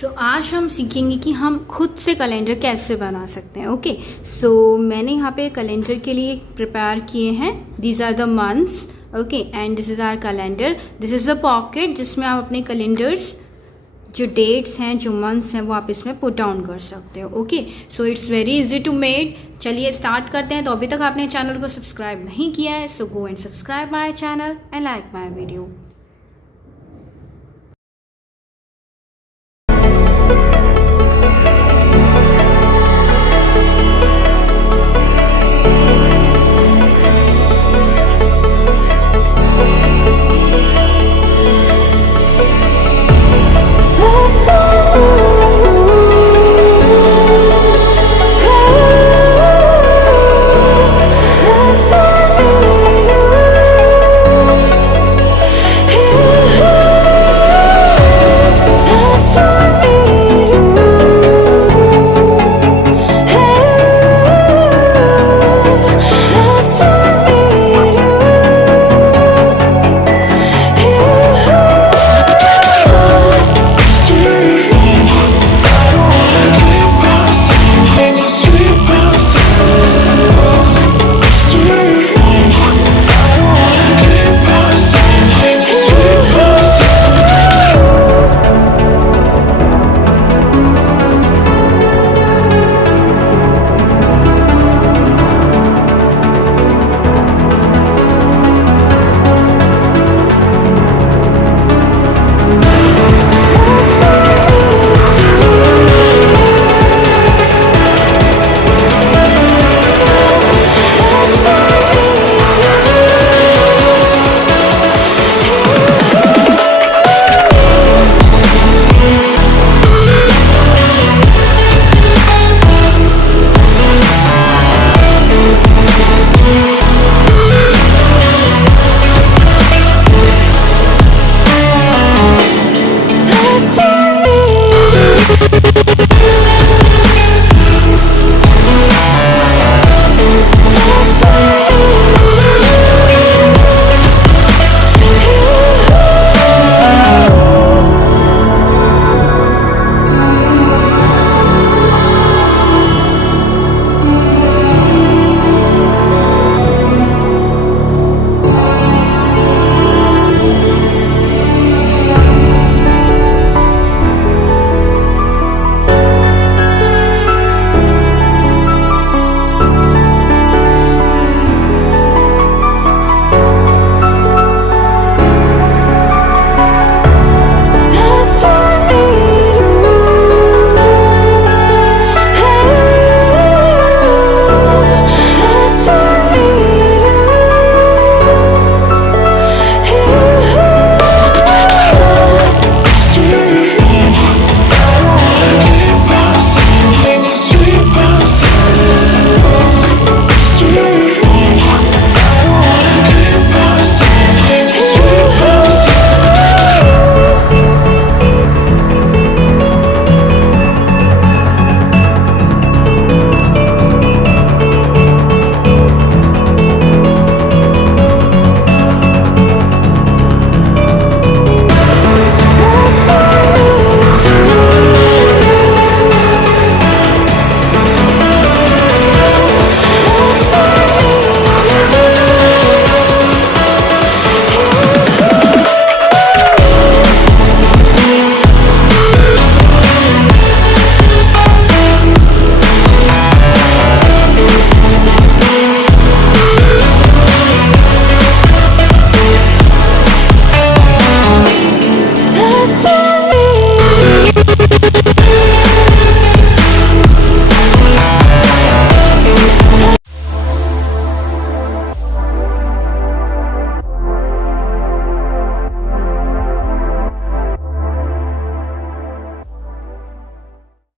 सो आज हम सीखेंगे कि हम खुद से कैलेंडर कैसे बना सकते हैं। ओके, सो मैंने यहाँ पे कैलेंडर के लिए प्रिपेयर किए हैं। These are the months, okay, and this is our calendar. This is the pocket जिसमें आप अपने कैलेंडर्स जो डेट्स हैं, जो मंथ्स हैं, वो आप इसमें पुट डाउन कर सकते हो। Okay, so it's very easy to made. चलिए स्टार्ट करते हैं। तो अभी तक आपने चैनल को सब्सक्राइब नहीं किया है, सो go and subscribe my channel and like my video.